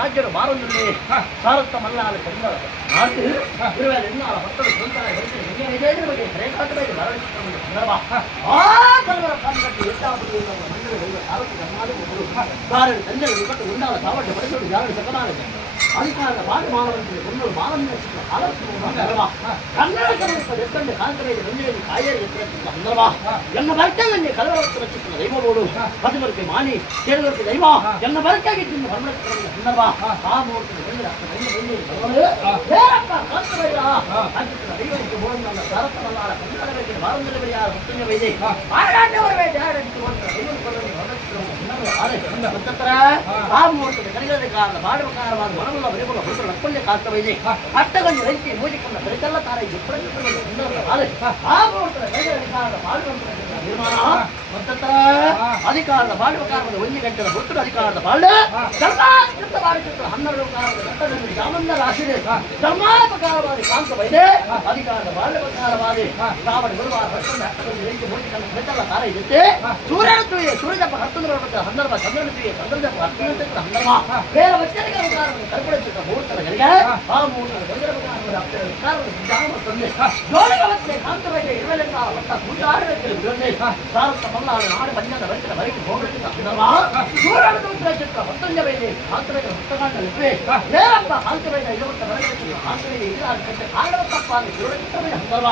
ರಾಜ್ಯರು ಬಾರೊಂದರಲ್ಲಿ ಸಾರಸ್ತ ಮಲ್ಲಾಲ ಚಂದ್ರ ಉಂಡಾದ ಸಾವಡ್ಡ ಪಡೆದು ಜಾಗಡಿ ಸಕಲಾಲ ಅಧಿಕಾರದ ಬಾಳ ಮಾನವಂತಿಗೆ ಕೊಂಡರು ಮಾನವ ಕನ್ನಡ ಕನ್ನಡ ಎತ್ತಂಡೆ ಕಾಂತರೇಜ ರಂಜನೆಯಲ್ಲಿ ಕಾಯೇರಿ ಎತ್ತ ಸಂದರ್ಭ ಎನ್ನ ಬರ್ಕೆಯಲ್ಲಿ ಕಲವರತ್ತರ ಚಿತ್ರ ದೈವಬೋಡು ಪದಿವರ್ಕೆ ಮಾನಿ ಕೇಳಿದವರ್ಕೆ ದೈವ ಎನ್ನ ಬರ್ಕೆಯಾಗಿದ್ದ ಬ್ರಹ್ಮಣ ಸಂದರ್ಭ ಆ ಮುಹೂರ್ತದ ದೈವಕ್ಕೆ ಬೋಡನ್ನ ಭಾರತಮಲ್ಲಾಳ ಕನ್ನಡಕ್ಕೆ ಭಾರತದಲ್ಲಿ ಬರಿಯಾದ ಸತ್ಯ ವೈದ್ಯ ಆರಾಧ್ಯವರ ಆ ಮುಹೂರ್ತದ ಕಲಿಗಲಿಕಾರದ ಬಾಡುವಕಾರವಾದ ಮನವಲ್ಲ ಬರಿಬಲ ಹೊರತು ಲಕ್ಷ್ಮಣ್ಯ ಕಾಸ್ತವೈದೆ ಅಟ್ಟಗಂಜು ರೈತಿ ಮೂಜಿಕನ್ನ ಬೆಳೆದೆಲ್ಲ ತಾರ ಆ ಮುಹೂರ್ತದ ಕಲಿಗಲಿಕಾರದ ಬಾಳುವಂತ ನಿರ್ಮಾಣ ಮತ್ತತ್ರ ಅಧಿಕಾರದ ಬಾಳುವಕಾರದ 1 ಗಂಟೆಯ ಹೊತ್ತು ಅಧಿಕಾರದ ಬಾಳ್ಯ ಧರ್ಮಾತ್ಮಕ ಬಾಳಿಚಿತ್ರ 12 ಕಾಲದ ಘಟ್ಟದಲ್ಲಿ ಜಾಮಂದ ರಾಶಿದೆ ಧರ್ಮಾಪಕಾರವಾದಿ ಕಾಂತವೈದೆ ಅಧಿಕಾರದ ಬಾಳ್ಯವಕಾರವಾದಿ ಕಾವಡಿ ಗುರುವಾರ ಭಕ್ತನ ಅಟ್ಟಗಂಜು ರೈತಿ ಮೂಜಿಕನ್ನ ಬೆಳೆದೆಲ್ಲ ತಾರ ಇರುತ್ತೆ ಸೂರ್ಯದಪ್ಪ 11 ಸಂದರ್ಭ ಚಂದ್ರನಿಗೆ ಸಂದರ್ಭ 10 ಸಂದರ್ಭ ಬೇರೆ ವಚನಗಳ ಕಾರಣವನ್ನು ಕಲ್ಪಡಿಸಿದ ಮುಹೂರ್ತಗಳಿಗೆ ಆ ಮುಹೂರ್ತದ ಜೋಳಿಗೆ ಕಾಂತವೈದೆ ಇರುವಲೆಲ್ಲ ಮತ್ತ ಕೂಟಾಡಕ್ಕೆ ಬಿಡುತ್ತೆ ಸಾರಸ್ತ ಮಲ್ಲಾಳ ನಾಡು ಪಂಜಾದ ರೈತರ ಬರೆಗೆ ಹೋಗಲಿದ್ದ ಸಂದರ್ಭ ಸೂರ್ಯನ ಚಿತ್ರ 11 ವೈದೆ ಕಾಂತವೈದ ಪುಸ್ತಕಗಳಿವೆ ಬೇರಪ್ಪ ಕಾಂತವೈದ 20 ಬರಗಟ್ಟಿಗೆ ಕಾಂತವೈದ ಇಲಾಖೆ ಕಾರಣವತ್ತಪ್ಪ ಅಂತ ಕಿರುಚಿತ್ರವೇ ಸಂದರ್ಭ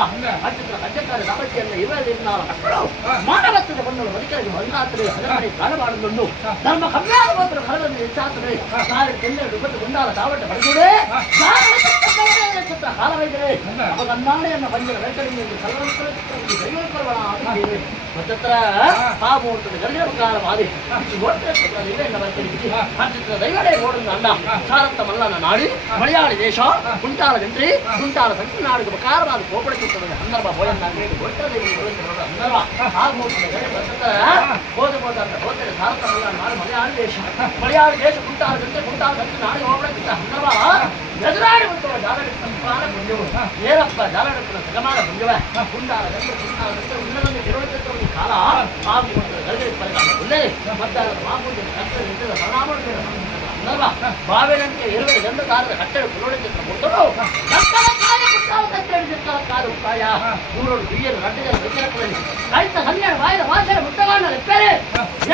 ಆ ಚಿತ್ರ ಕಜ್ಜಕಾರಿ ದಾವಟಿಯನ್ನು ಇರುವಲ್ಲಿನ ಮಕ್ಕಳು ಮಾನವತ್ವದ ಬಂಧಗಳು ಬದುಕರಿಗೆ ಹೊಂದಾತ್ರೆ ಹಲವಾರಿ ಕಾಣಬಾರದೊಂದು ಧರ್ಮ ಕಮ್ಮಿಯಾದ ಮಾತ್ರ ಫಲವನ್ನು ಹೆಚ್ಚಾತ್ತದೆ ಸಾರಿ ಕೆಂದೆರಡು ವಿಪತ್ತು ಗುಂಡಾಲ ದಾವಟ ಬರೆದುದೇ ಚಿತ್ರ ಕಾಲವೈದರೆ ಅವಾಗ ಅನ್ನಾಳೆಯನ್ನ ಬಂದಿರ ವೆಂಕಟೇಶ್ವರ ಮತ್ತತ್ರ ಆ ಮುಹೂರ್ತದ ಗರ್ಭಕಾರವಾದಿ ಆ ಚಿತ್ರ ದೈವಡೆ ನೋಡಿದ ಅಂಡ ಸಾರತ್ತ ಮಲ್ಲನ ನಾಡಿ ಮಲಯಾಳಿ ದೇಶ ಕುಂಟಾಲ ಗಂಟ್ರಿ ಕುಂಟಾಲ ಸಂಕೀರ್ಣ ನಾಡಿಗೆ ಬಕಾರವಾದ ಕೋಪಡ ಚಿತ್ರದ ಸಂದರ್ಭ ಬೋಯನ್ನಾಗಿ ಸಂದರ್ಭ ಆ ಮುಹೂರ್ತದ ಹೋದರೆ ಸಾರತ್ತ ಮಲ್ಲನ ನಾಡು ಮಲಯಾಳಿ ದೇಶ ಕುಂಟಾಲ ಗಂಟ್ರಿ ಕುಂಟಾಲ ಸಂಕೀರ್ಣ ನಾಡಿಗೆ ಹೋಗಡ ಚಿತ್ರ ಸಂದರ್ಭ ಎದುರಾಡಿ ಬಂದವ ಜಾಲಡಿಪ್ಪನ ಬಂದೆವು ಏರಪ್ಪ ಜಾಲಡಿಪ್ಪನ ಸಗಮಾನ ಬಂದವ ಕುಂಟಾಲ ಗಂಟ್ರಿ ಕುಂಟಾಲ ಗಂಟ್ರಿ ಉನ್ನದೊಂದು ಕಿರುಚಿತ್ರವನ್ನು ಕಾಲ ಆ ಮುಹೂರ್ತದ ಗರ್ಭ ಒಳ್ಳೆ ಮಧ್ಯಾಹ್ನದ ಮಾಮೂಲಿ ಕಟ್ಟಡ ನಿಂತಿದ್ದ ಪರಿಣಾಮ ಸಂದರ್ಭ ಬಾವಿನಂತೆ 2 ಗಂಧ ಕಾಲದ ಕಟ್ಟಡ ಪುರೋಡಿಚಿತ್ರ ಮುಟ್ಟರು ಕಾಯ ಮೂರೋಡು ಬಿಯ್ಯಲು ರಡ್ಡಜಲ ಬೆಚ್ಚರಕ್ಕದಲ್ಲಿ ಕಳಿತ ಹನ್ನೆರಡು ಬಾಯದ ವಾಸನೆ ಮುಟ್ಟಗಾಣ ಲೆಪ್ಪರೆ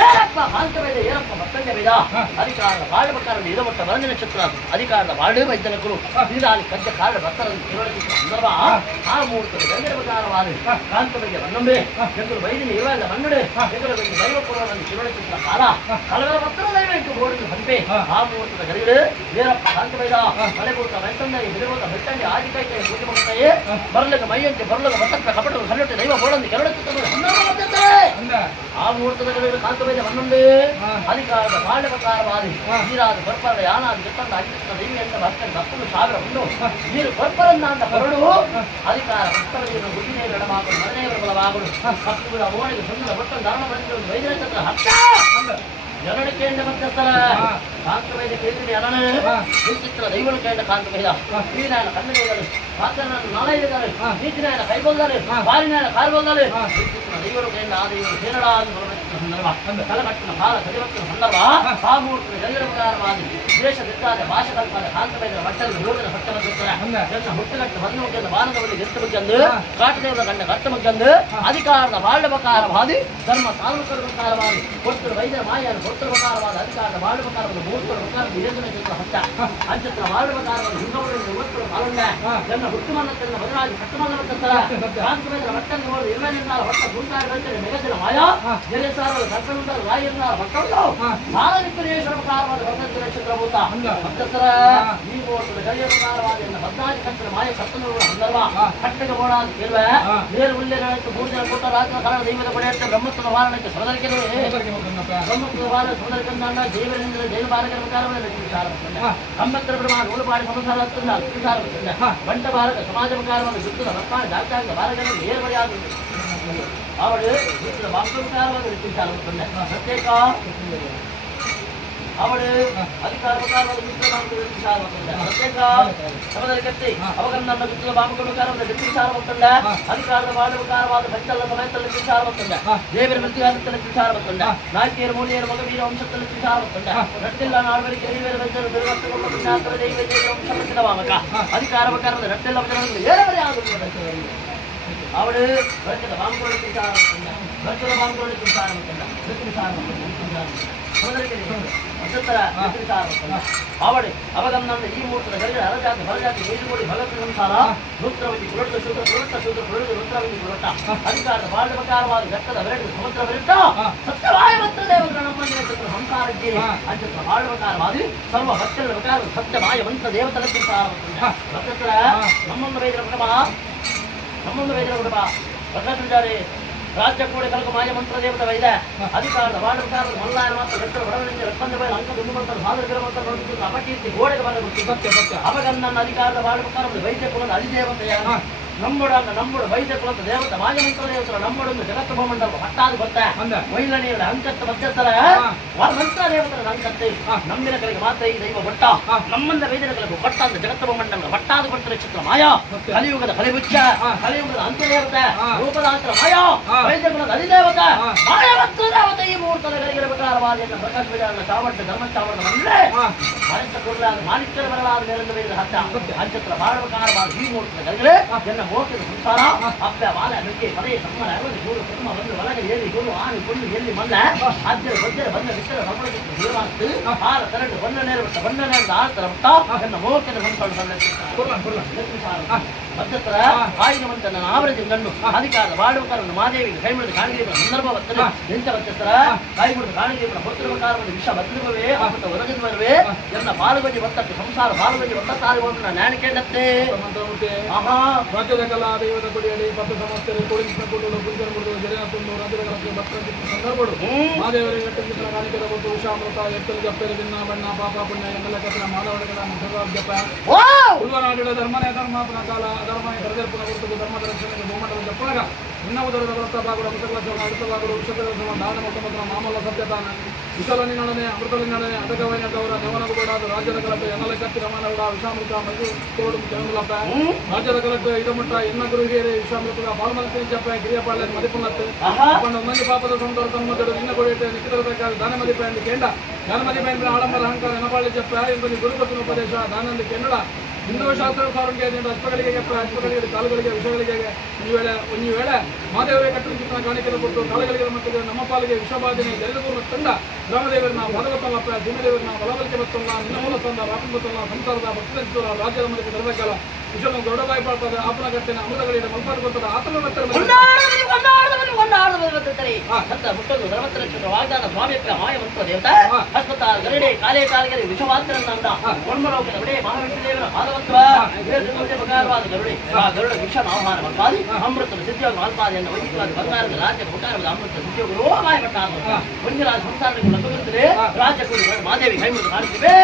ಏರಪ್ಪ ಕಾಂತವೈದ ಏರಪ್ಪ ಮತ್ತಂಜ ವೇದ ಅಧಿಕಾರದ ಬಾಳ್ಯಕಾರನ ಇರಮಟ್ಟ ಬರಂಜ ನಕ್ಷತ್ರ ಅಧಿಕಾರದ ಬಾಳ್ಯ ವೈದ್ಯನಕರು ನೀರಾಲಿ ಕಜ್ಜ ಕಾರಣ ಭಕ್ತರನ್ನು ಕಿರುಚಿತ್ರ ಸಂದರ್ಭ ಆ ಮುಹೂರ್ತದ ಗಂಗರ ಪ್ರಕಾರವಾದ ಕಾಂತವೈದ್ಯ ಬನ್ನೊಂಬೆ ಎದುರು ವೈದ್ಯನ ಇರುವಲ್ಲ ಮನ್ನಡೆ ಎದುರು ದೈವಪುರವನ್ನು ಕಿರುಚಿತ್ರ ಕಾಲ ಕಲವರ ಭಕ್ತರ ದೈವ ಇಟ್ಟು ಓಡಿದ ಹಂಪೆ ಆ ಮುಹೂರ್ತದ ಗರಿಗಳು ವೀರಪ್ಪ ಕಾಂತವೈದ ಮಳೆಗೂಟ ವಯಸ್ಸಂದಾಗಿ ಬಿಡುವಂತ ಬೆಟ್ಟಂಗಿ ಆದಿಕೈತೆ ಪೂಜೆ ಮಾಡುತ್ತಾಯೇ ಬರಲಗ ಮೈಯಂತೆ ಬರಲಗ ಮತಕ್ಕ ಕಪಟದ ಕಲ್ಲೊಟ್ಟೆ ದೈವ ಬೋಳಂದು ಕೆರಳುತ್ತಿದ್ದ ಆ ಮುಹೂರ್ತದ ಗರಿಗಳು ಕಾಂತವೈದ ಹನ್ನೊಂದೇ ಅಧಿಕಾರದ ಬಾಳ್ಯಕಾರವಾದಿ ನೀರಾದ ಬರ್ಪರದ ಯಾನಾದ ಗೆತ್ತಂದ ಅಗಿತ ದೈವಿಯಂತ ಭಕ್ತರು 10,000 ಒಂದು ನೀರು ಬರ್ಪರನ್ನಾಂದ ಹೊರಡು ಅಧಿಕಾರ ಭಕ್ತರನ್ನು ಗುಡ್ಡಿನೇ ಗಡಮಾಗಲು ಮನೆಯವರ ಬಲವಾಗಲು ಭಕ್ತಗಳ ಓಣಿಗೆ ಸುಂದರ ಭಕ್ತ ಧಾರಣ ಬಂದ ವೈದ್ಯರ ಚಂದ್ರ ಹತ್ತ ಜನಡಿಕೆಯಿಂದ ಮಧ್ಯಸ್ಥರ ಕಾಂತವೈದ ಕೇಂದ್ರೀಯ ಅರಣ ವಿಚಿತ್ರ ದೈವನ ಕೇಂದ್ರ ಕಾಂತವೈದ ಶ್ರೀನಾಯನ ಕನ್ನಡಿಗರು ಕಾಂತನನ್ನು ನಾಳೆಯಿದ್ದಾರೆ ನೀತಿನಾಯನ ಕೈಗೊಳ್ತಾರೆ ಬಾರಿನಾಯನ ಕಾಲ್ಗೊಳ್ತಾರೆ ವಿಚಿತ್ರ ದೈವರು ಕೇಂದ್ರ ಆ ದೈವರು ಸೇರಡಾಗಿ ಸಂದರ್ಭ ತಲಕಟ್ಟಿನ ಕಾಲ ಸರಿವತ್ತಿನ ಸಂದರ್ಭ ಆ ಮೂರ್ತಿಯ ಜಗದ ಪ್ರಕಾರವಾದ ದೇಶದಿದ್ದಾದ ಭಾಷೆ ಕಲ್ಪಾದ ಕಾಂತವೇದರ ಮಟ್ಟದ ವಿರೋಧನ ಸತ್ಯಮಂದಿರ್ತಾರೆ ಎನ್ನ ಹುಟ್ಟುಗಟ್ಟು ಬಂದು ಬಾಲದಲ್ಲಿ ಗೆತ್ತು ಮುಗ್ಗಂದು ಕಾಟದೇವರ ಗಂಡ ಕಟ್ಟ ಮುಗ್ಗಂದು ಅಧಿಕಾರದ ಬಾಳ್ಯಬಕಾರವಾದಿ ಧರ್ಮ ಸಾರ್ವಕರ ಪ್ರಕಾರವಾದಿ ಕೊಟ್ಟರು ವೈದ್ಯರ ಮಾಯನ ಕೊಟ್ಟರ ಪ್ರಕಾರವಾದ ಅಧಿಕಾರದ ಬಾಳ್ಯಬಕಾರದ ಮೂರ್ತರ ಪ್ರಕಾರ ವಿರೋಧನ ಚಿತ್ರ ಹತ್ತ ಅಂಚತ್ರ ಬಾಳ್ಯಬಕಾರವಾದ ಹಿಂಗವರನ್ನು ಇವತ್ತು ಪಾಲಂಡ ಎನ್ನ ಹುಟ್ಟುಮನ್ನತ್ತನ್ನ ಬದಲಾಗಿ ಕಟ್ಟಮಲ್ಲವಂತರ ಕಾಂತವೇದರ ಮಟ್ಟದ ನೋಡಿ ಇರುವನಿಂದ ಹೊಟ್ಟ ಗುಂಟಾರ ಬೆಳೆದರೆ ಮೆಗಸಿನ ಮಾಯಾ ಜಲಸಾರದ ಕಟ್ಟುಂಟಾರ ರಾಯರಿಂದ ಮಕ್ಕಳು ಬಾಲವಿಕ್ರೇಶ್ವರ ಪ್ರಕಾರವಾದ ಭದ್ರತೆ ನಕ್ಷತ್ರಭೂತ ಭಕ್ತರ ಈ ಮೋಟದ ಗರಿಯ ಪ್ರಕಾರವಾದ ಬದ್ನಾದಿ ಕಟ್ಟಡ ಮಾಯ ಕಟ್ಟನಗಳ ಸಂದರ್ಭ ಕಟ್ಟಗ ಬೋಡಾದ ಕೇಳುವ ಬೇರೆ ಉಲ್ಲೇಖ ಮೂರು ಜನ ಕೊಟ್ಟ ರಾಜ್ಯ ಕಾರಣ ದೈವದ ಪಡೆಯುತ್ತೆ ಬ್ರಹ್ಮತ್ವದ ವಾರಣಕ್ಕೆ ಸೋದರಿಕೆರೆ ಬ್ರಹ್ಮತ್ವದ ವಾರ ಸೋದರಿಕಂದ ದೇವರಿಂದ ದೇವ ಬಾಲಕರ ಪ್ರಕಾರವಾದ ಅಂಬೇಡ್ಕರ್ ಬ್ರಹ್ಮ ನೂಲುಪಾಡಿ ಸಂಸಾರ ಬಂಟ ಭಾರತ ಸಮಾಜ ಪ್ರಕಾರವಾದ ಯುದ್ಧದ ರತ್ನ ಜಾತ್ಯಾಗ ಬಾಲಕರ ಏರ್ಪಡೆಯಾದ ಅವಳು ಪ್ರಕಾರವಾದ ಪ್ರತ್ಯೇಕ ಅವಳು ಅಧಿಕಾರ ಪ್ರಕಾರವಾದ ಪ್ರತ್ಯೇಕ ಸಮದಲ್ಲಿ ಕಟ್ಟಿ ಅವಗನ್ನ ಯುದ್ಧದ ಬಾಂಬ ಪ್ರಕಾರವಾದ ವಿಚಾರ ಬರ್ತಂಡ ಅಧಿಕಾರದ ಬಾಳ ಪ್ರಕಾರವಾದ ಪಂಚಲ್ಲ ಸಮಯದಲ್ಲಿ ವಿಚಾರ ಬರ್ತಂಡ ದೇವರ ಮೃತ್ಯುಗಾರದಲ್ಲಿ ವಿಚಾರ ಬರ್ತಂಡ ನಾಯಕಿಯರ ಮೂಲಿಯರ ಮಗವೀರ ವಂಶದಲ್ಲಿ ವಿಚಾರ ಬರ್ತಂಡ ರಟ್ಟಿಲ್ಲ ನಾಲ್ವರಿಗೆ ದೇವರ ವಂಶದ ಬಿರುವತ್ತುಕೊಂಡು ಪುಣ್ಯಾತ್ತರ ದೈವ ದೇವರ ವಂಶದ ವಾಮಕ ಅಧಿಕಾರ ಪ್ರಕಾರದ ರಟ್ಟಿಲ್ಲ ಏರವರೆ ಆಗುತ್ತದೆ ಅವಳು ವರ್ಗದ ಬಾಂಬುಗಳು ವಿಚಾರ ಬರ್ತಂಡ ವರ್ಗದ ಬಾಂಬುಗಳು ವಿಚಾರ ಬರ್ತಂಡ ವಿಚಾರ ಅವಡೆ ಅವಗನ್ನ ಈ ಮೂರ್ತದ ಗರಿಗಳ ಅರಜಾತಿ ಹೊರಜಾತಿ ಬೈದುಕೊಡಿ ಭಗತ್ ಸಂಸಾರ ರುದ್ರವತಿ ಪುರಟ ಶೂದ್ರ ಪುರಟ ಶೂದ್ರ ಪುರಟ ರುದ್ರವತಿ ಪುರಟ ಅಧಿಕಾರದ ಬಾಳ ಪ್ರಕಾರವಾದ ಘಟ್ಟದ ಬೆರಡು ಸಮುದ್ರ ವಿರುದ್ಧ ಸತ್ಯವಾಯುವಂತ ದೇವರ ನಮ್ಮನೆ ಚಕ್ರ ಸಂಸಾರ ಇದ್ದೀರಿ ಅಂಚತ್ರ ಬಾಳ ಪ್ರಕಾರವಾದಿ ಸರ್ವ ಭಕ್ತರ ಪ್ರಕಾರ ಸತ್ಯವಾಯುವಂತ ದೇವತರ ಭಕ್ತರ ನಮ್ಮೊಂದು ವೈದ್ಯರ ಕುಟುಂಬ ನಮ್ಮೊಂದು ವೈದ್ಯರ ಕುಟುಂಬ ಭದ್ರಾಚಾರ್ಯ ರಾಜ್ಯ ಕೂಡ ಕಲಕ ಮಾಯ ಮಂತ್ರ ದೇವತ ವೈದ್ಯ ಅಧಿಕಾರದ ಬಾಳ ಪ್ರಕಾರದ ಮಲ್ಲಾಯ ಮಾತ್ರ ಘಟ್ಟದ ಹೊರಗಡೆಯಿಂದ ರಕ್ಕಂದ ಬಯಲು ಅಂಕ ದುಂದು ಮಾಡ್ತಾರೆ ಸಾಧಕರ ಮಾಡ್ತಾರೆ ನೋಡುತ್ತಿದ್ದು ಅಪಕೀರ್ತಿ ಗೋಡೆಗೆ ಬರಬೇಕು ಅವಾಗ ನನ್ನ ಅಧಿಕಾರದ ಬಾಳ ಪ್ರಕಾರದ ವೈದ್ಯ ಕುಲದ ಅಧಿದೇವತೆಯ நம்முடைய வைத்த குலத்த தேவத்தை மாயமந்திர தேவத்துல நம்முடைய ஜகத் மண்டலம் பட்டாது பத்த மயிலணியோட அங்கத்த மத்தியத்துல ಮಂತ್ರ ದೇವತರ ಅಂಕತ್ತೆ ನಮ್ಮಿನ ಕಡೆಗೆ ಮಾತ್ರ ಈ ದೈವ ಭಟ್ಟ ನಮ್ಮಂದ ವೈದ್ಯಗಳಿಗೆ ಭಟ್ಟ ಅಂತ ಜಗತ್ ಮಂಡಲ ಭಟ್ಟಾದು ಭಟ್ಟರ ಚಿತ್ರ ಮಾಯಾ ಕಲಿಯುಗದ ಕಲಿಬುಚ್ಚ ಕಲಿಯುಗದ ಅಂತ್ಯದೇವತೆ ರೂಪದಾಂತರ ಮಾಯಾ ವೈದ್ಯ ಕುಲದ ಅಧಿದೇವತೆ ಮಾಯವತ್ತು ದೇವತೆ ಈ ಮುಹೂರ್ತದ ಗಳಿಗೆ ಪ್ರಕಾರವಾದ ಪ್ರಕಾಶ ವಿಧಾನ ಚಾವಟ್ಟ ಧರ್ಮ ಚಾವಟ್ಟ ಬಂದ್ರೆ ಮನಸ್ಸ ಕೊಡಲಾದ ಮಾಣಿಕ್ಯರ ಬರಲಾದ ಮೇಲಿಂದ ವೈದ್ಯ ಹತ್ತ ಅಂಚತ್ರ ಬಾಳ ಪ್ರಕಾರವಾದ ಈ ಮುಹೂರ್ತದ ಗಳಿಗೆ ಮೋಟದ ಸಂಸಾರ ಅಪ್ಪ ಬಾಲ ಮೆಕ್ಕೆ ಪದೇ ಸಮ್ಮನ ಅರವತ್ತು ಗೂಡು ಕುಟುಂಬ ಬಂದು ಒಳಗೆ ಏರಿ ಗುರು ಆನೆ ಕೊಂಡು ಎಲ್ಲಿ ಮಲ್ಲ ಆದ್ಯ ಬಜ್ಜರ ಬಂದ ಬಿಟ್ಟರ ನಮ್ಮಳಿಗೆ ದೇವಾಸ್ತು ಆರ ತರಡು ಬಣ್ಣ ನೇರದ ಆರ ತರ ಮಟ್ಟ ಎನ್ನ ಮೋಟದ ಸಂಸಾರ ಭದ್ರತರ ಆಯುಧವಂತ ನನ್ನ ಆವರಜ ಗಂಡು ಅಧಿಕಾರದ ಬಾಳುವಕಾರವನ್ನು ಮಾದೇವಿಗೆ ಕೈ ಮುಡಿದ ಕಾಣಿಗೆಗಳ ಸಂದರ್ಭ ಬರ್ತದೆ ಎಂತ ಭದ್ರತರ ಕೈ ಮುಡಿದ ಕಾಣಿಗೆಗಳ ಹೊತ್ತಿರ ಪ್ರಕಾರವನ್ನು ವಿಷ ಭದ್ರವೇ ಅಮೃತ ಒದಗಿಸುವವೇ ಎನ್ನ ಬಾಲಗಜಿ ಒತ್ತಟ್ಟು ಸಂಸಾರ ಬಾಲಗಜಿ ಒತ್ತತ್ತಾಗುವುದು ನಾನು ನ್ಯಾಣ ಕೇಳತ್ತೆ ರಾಜ್ಯದ ಕಲಾ ದೈವದ ಕೊಡಿಯಲ್ಲಿ ಪತ್ತು ಸಮಸ್ಯೆ ಕೊಡಿಸಿದ ಕೊಟ್ಟು ಪುರುಷರ ಮುಡಿದು ಜರಿನ ತುಂಡು ರಾಜ್ಯದ ಕಲಕ್ಕೆ ಭಕ್ತರ ಸಂದರ್ಭಗಳು ಮಾದೇವರಿಗೆ ಗಟ್ಟಿನ ಕಾಣಿಕೆದ ಕೊಟ್ಟು ಉಷಾಮೃತ ಎತ್ತಲು ಜಪ್ಪೆರು ಭಿನ್ನ ಬಣ್ಣ ಪಾಪ ಪುಣ್ಯ ಎಂಬೆಲ್ಲ ಕಥನ ಮಾನವಡೆಗಳ ಜಪ ಉಲ್ವನಾಡಿದ ಧರ್ಮನೇ ಧರ್ಮ ಕಾಲ ಧರ್ಮ ಕರೆದರ್ಪಣ ಗುರುತು ಧರ್ಮದ ರಕ್ಷಣೆಗೆ ಬಹುಮಟ್ಟದ ಜಪ್ಪಾಗ ಇನ್ನವದರದ ವ್ರತ ಭಾಗಗಳು ಅಮೃತಗಳ ಅಮೃತ ಭಾಗಗಳು ವೃಕ್ಷದ ದಾನ ಮೊತ್ತ ಮಾಮಲ್ಲ ಸತ್ಯತಾನ ವಿಶಾಲನಿ ನಡನೆ ಅಮೃತಲಿ ನಡನೆ ಅದಗವೈನ ಗೌರ ದೇವನಗುಬೇಡಾದ ರಾಜ್ಯದ ಕಲಕ್ಕೆ ಎನ್ನಲೆ ಕತ್ತಿರ ಮಾನವಡ ವಿಷಾಮೃತ ಮೈಸೂರು ತೋಡು ಕೆಳಮುಲಪ್ಪ ರಾಜ್ಯದ ಕಲಕ್ಕೆ ಇದಮಟ್ಟ ಎನ್ನ ಗುರುಗೇರಿ ವಿಷಾಮೃತದ ಪಾಲ್ಮಲ್ತಿ ಜಪ್ಪ ಗಿರಿಯಪಾಳ್ಯ ಮದಿಪುನ್ನತ್ತು ಪಂಡ ಮಂದಿ ಪಾಪದ ಸಂದರ್ಭ ತಮ್ಮದಡು ಇನ್ನ ಕೊಡಿಯಟ್ಟೆ ನಿಖಿತರ ಬೇಕಾದ ದಾನ ಮದಿಪ ಎಂದು ಕೇಂಡ ದಾನ ಮದಿಪ ಎಂಬ ಆಡಂಬರ ಅಹಂಕಾರ ಎನಪಾಳ್ಯ ಜಪ್ಪ ಎಂಬಲ್ಲಿ ಗುರುಪತ್ತಿನ ಉಪದೇಶ ದಾನಂದ ಕೆನ್ನಡ ಹಿಂದೂ ಶಾಸ್ತ್ರ ಸಾರಿಗೆ ಅಶ್ವಗಳಿಗೆ ಅಶ್ವಗಳಿಗೆ ಕಾಲುಗಳಿಗೆ ವಿಷಗಳಿಗೆ ಒಂದು ವೇಳೆ ಮಾದೇವರೇ ಕಟ್ಟುವ ಕಾಣಿಕೆಯನ್ನು ಕೊಟ್ಟು ಕಾಲಗಳಿಗೆ ಮಕ್ಕಳಿಗೆ ನಮ್ಮ ಪಾಲಿಗೆ ವಿಷಬಾಧನೆ ಜಲದೂರ್ಣ ತಂಡ ಗ್ರಾಮದೇವರನ್ನ ಭಾಗವತಲ್ಲಪ್ಪ ಭೀಮದೇವರನ್ನ ಬಲಬಲಿಕೆ ಬತ್ತಲ್ಲ ನಿನ್ನ ಮೂಲ ತಂದ ರಾಪನ್ ಬತ್ತಲ್ಲ ಸಂಸಾರದ ಭಕ್ತರ ರಾಜ್ಯದ ಮನೆಗೆ ಬರಬೇಕಲ್ಲ ವಿಷಯ ದೊಡ್ಡದಾಗಿ ಮಾಡ್ತಾರೆ ಆಪನ ಕಟ್ಟಿನ ಅಮೃತಗಳಿಗೆ ಮಲ್ಪಾಡು ಕೊಡ್ತಾರೆ ಆತನ ವಾಗ್ದಾನ ಸ್ವಾಮಿ ಮಾಯವಂತ ದೇವತೆ ಹಸ್ಪತಾಲ ಗರಡೆ ಕಾಲೇ ಕಾಲಿಗೆ ವಿಷವಾಂತರನ್ನ ಒಣ್ಮರೋಗದ ಗರಡೆ ಮಹಾವಿಷ್ಣುದೇವರ ಭಾಗವತ್ವ ಪ್ರಕಾರವಾದ ಗರುಡೆ ಆ ಗರುಡ ವಿಷ ಆಹ್ವಾನ ಮಲ್ಪಾದಿ ಅಮೃತದ ಸಿದ್ಧಿಯೋಗ ಮಾಲ್ಪಾದಿಯನ್ನು ವೈದಿಕವಾದ ಬಂಗಾರದ ರಾಜ್ಯ ಪ್ರಕಾರದ ಅಮೃತ ಸಿದ್ಧಿಯೋಗರು ಮಾಯಪಟ್ಟ ಒಂಜರಾಜ ಸಂಸಾರಗಳು ಲಭ್ಯವಿರುತ್ತದೆ ರಾಜ್ಯ ಕೂಡಿ ಮಾದೇವಿ ಕೈಮುರಿದು ಕಾಣುತ್ತಿವೆ.